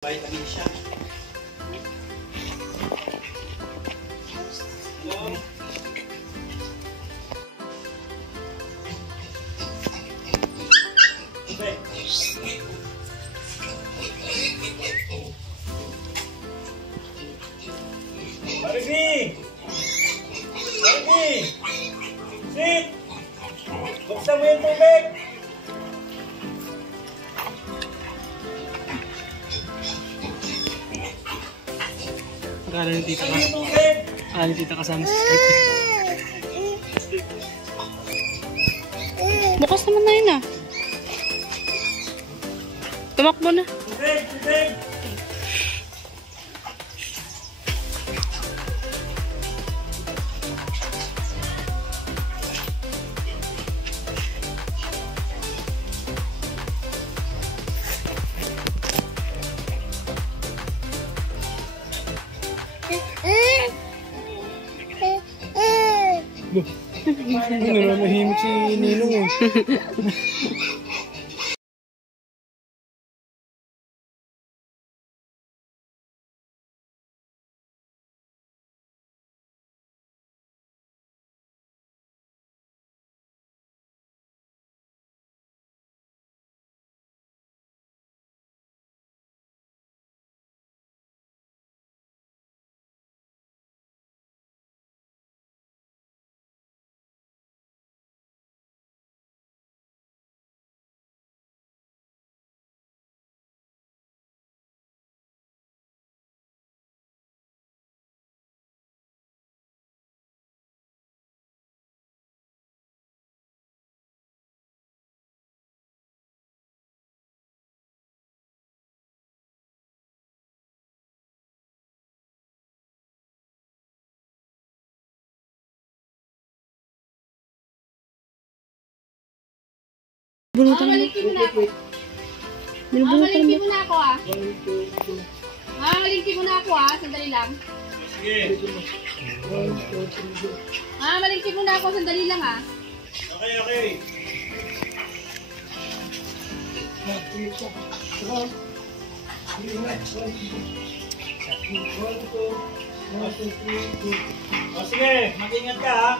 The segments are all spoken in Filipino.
Vitamin siya. Hello? Sit! Buksan mo yung tubig! Akala ni tita ka. Akala ni tita kasama sa script. Bukas naman na yun ah. Tumakbo na. Tubig! Tubig! Namahimik si Ninong eh. Mamalingki mo na ako. Mamalingki mo na ako ah. Mamalingki mo na ako ah. Sandali lang. Sige. Mamalingki mo na ako. Sandali lang ah. Okay, okay. O sige, mag-ingat ka ha.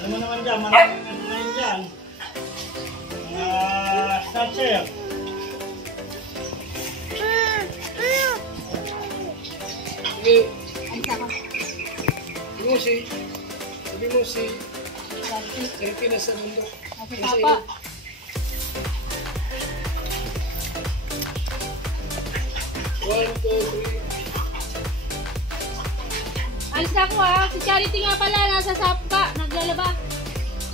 Alam mo naman dyan, maraming ano ngayon dyan. Snatcher. Sige. Sabi mo si Erky nasa bundok. Okay, Papa. One, two, three. Alis na ako ha. Si Charity nga pala. Nasa sapa. Naglalaba.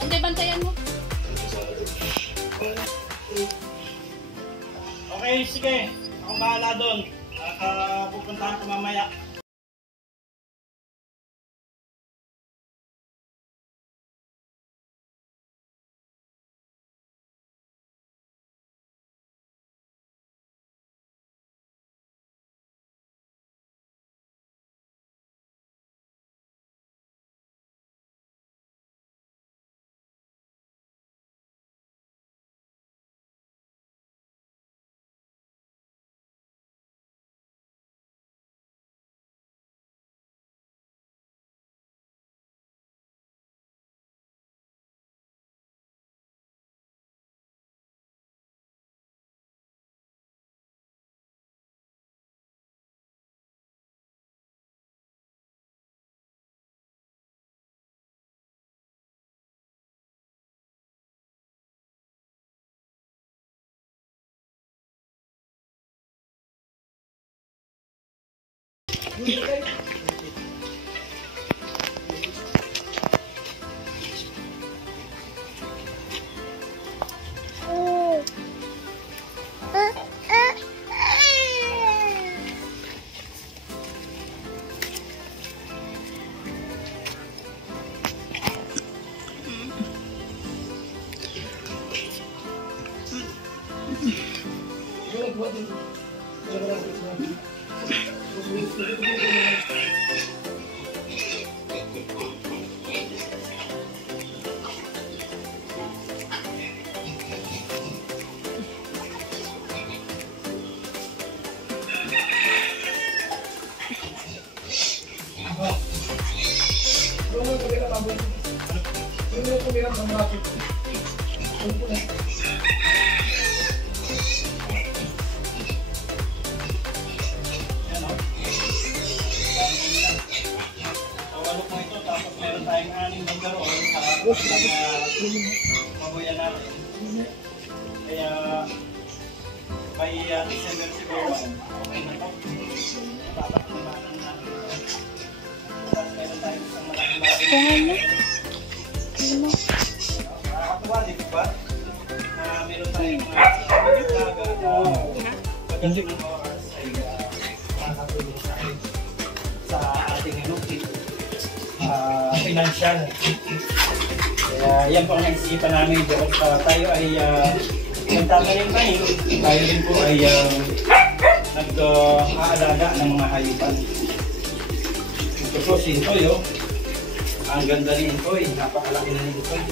Bantay-bantayan mo. Okay, sige. Ako bahala doon. Pupuntahan ko mamaya. Tawalok mo ito, tapos meron meron tayong 6 bangkaroon sa mabuyan natin. Kaya by December siguro, okay na ito. Tatakbuhan natin. Tapos meron tayong isang malaking nakakatuwa, di ba? Na meron tayong mga pagdating ng oras ay makakatulong sa ating financial. Kaya yan po ang naisipan namin. Tayo ay nagtatanim tayo. Tayo din po ay nag-aalaga ng mga hayupan. Ito po si Intoy. Ang ganda ni Intoy. Napakalaki na ni Intoy.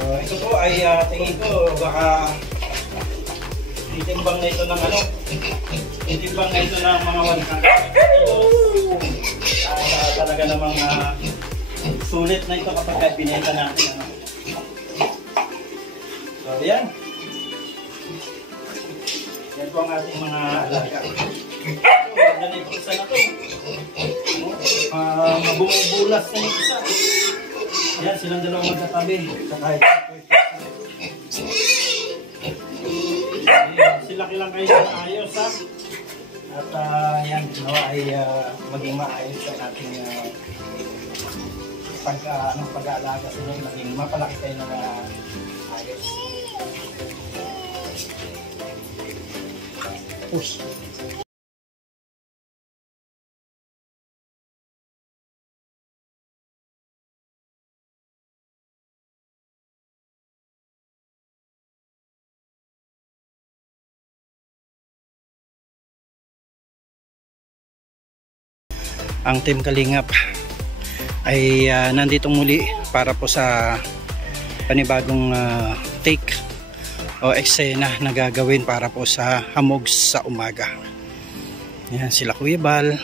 Ito po ay tingin ko baka titimbang na ito ng ano. Titimbang na ito ng mga 100 kilos. Talaga namang sulit na ito kapag binenta natin. So, yan. Yan po ang ating mga alaga. Ganda na ito isa na ito. Mabumubulas na yung isa. Yan, silang dalawang magkatabi. Sila kilang kayo na ayos, ha? At yan, nawa ay maging maayos sa ating pag-aalaga sa inyo, maging mapalaki kayo ng ayos. Push! Ang Team Kalingap ay nandito muli para po sa panibagong take o eksena na gagawin para po sa hamog sa umaga. Yan sila Kuya Bal.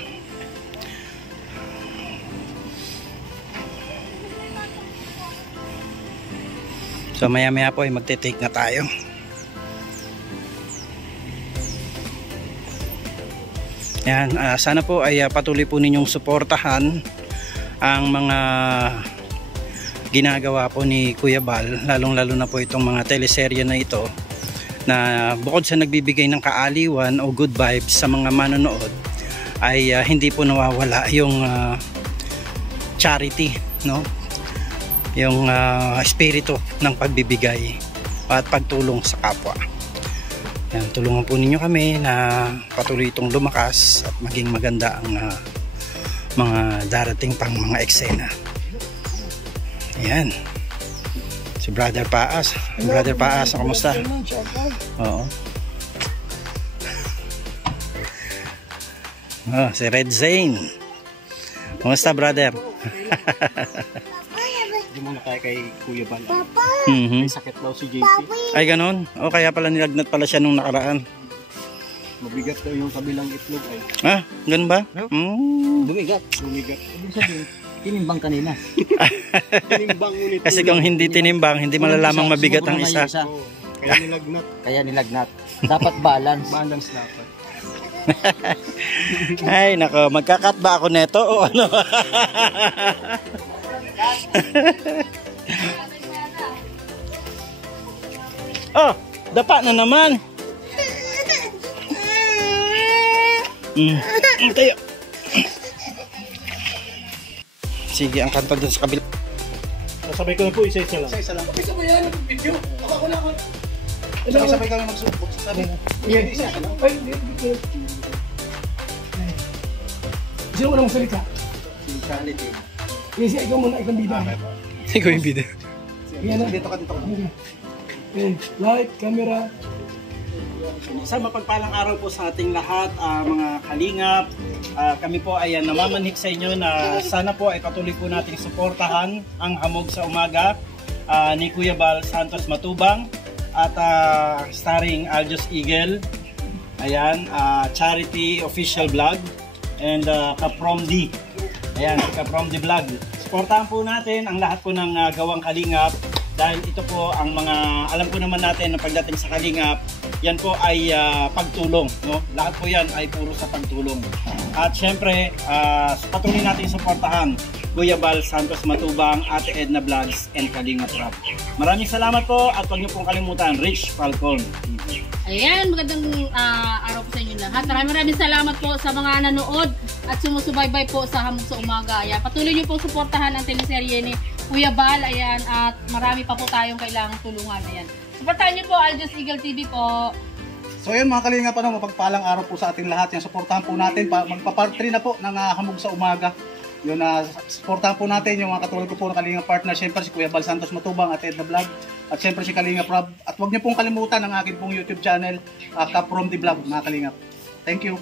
So maya maya po ay magte-take na tayo. Yan, sana po ay patuloy po ninyong suportahan ang mga ginagawa po ni Kuya Bal, lalong-lalo na po itong mga teleserye na ito, na bukod sa nagbibigay ng kaaliwan o good vibes sa mga manonood, ay hindi po nawawala yung charity, no? Yung espiritu ng pagbibigay at pagtulong sa kapwa. Yan, tulungan po ninyo kami na patuloy itong lumakas at maging maganda ang mga darating pang mga eksena. Yan. Si Brother Paas. Brother Paas, kamusta? Oo. Oh, si Red Zane. Kamusta, brother? Hindi mo na kaya kay Kuya Bal. Mm-hmm. May sakit daw si JP. Ay, ganon? O kaya pala nilagnat pala siya nung nakaraan. Mabigat daw yung kabilang itlog ay. Ah, ganun ba? No? Bumigat. Bumigat. Ibig sabihin, tinimbang kanina. Tinimbang ulit. Kasi kung hindi tinimbang, hindi malalamang mabigat ang isa. Oo, kaya nilagnat. Kaya nilagnat. Dapat balance. Balance dapat. Ay, nako, magkakat ba ako neto o ano? Oh, dapa na naman. Tayo. Sige, ang kanto dun sa kabila. Sabay ko na po, isa-isa lang. Isa lang. Isa ba yan? Video? Ako na ako. Sabay kami magsubok. Sabi mo. Isa lang. Ay, hindi. Sino mo lang magsalita? Si Charlie din. Yes, ikaw muna, ikaw bida. Ikaw yung video. Yan na. Dito ka. Light, camera. Sa mapagpalang araw po sa ating lahat, mga kalingap. Kami po ay namamanhik sa inyo na sana po ay patuloy po nating suportahan ang Hamog sa Umaga ni Kuya Bal Santos Matubang at starring Aljos Eagle. Ayan, charity official vlog and Kaprom D. Ayan, Kaprom D vlog. Suportahan po natin ang lahat po ng gawang kalingap dahil ito po ang mga alam po naman natin na pagdating sa kalingap, yan po ay pagtulong, no? Lahat po yan ay puro sa pagtulong. At syempre, patuloy natin suportahan Kuya Bal Santos Matubang, Ate Edna Vlogs, and Kalingap Rap. Maraming salamat po at huwag niyo pong kalimutan, Rich Falcon. Ayan, magandang araw po sa inyo lahat. Maraming salamat po sa mga nanood at sumusubaybay po sa Hamog sa Umaga. Ayan, patuloy niyo po suportahan ang teleserye ni Kuya Bal. Ayan, at marami pa po tayong kailangang tulungan. Ayan. Suportahan niyo po, Aljos Eagle TV po. So yun mga kalingap, mapagpalang araw po sa ating lahat. Yan, suportahan po natin, magpa-part 3 na po ng Hamog sa Umaga. Yun, suportahan po natin yung mga katulad ko po ng Kalingap partner, siyempre si Kuya Bal Santos Matubang at Edna Vlog, at siyempre si Kalingap Rob. At huwag niyo pong kalimutan ang aking pong YouTube channel, Kaprom the Vlog, mga Kalingap. Thank you.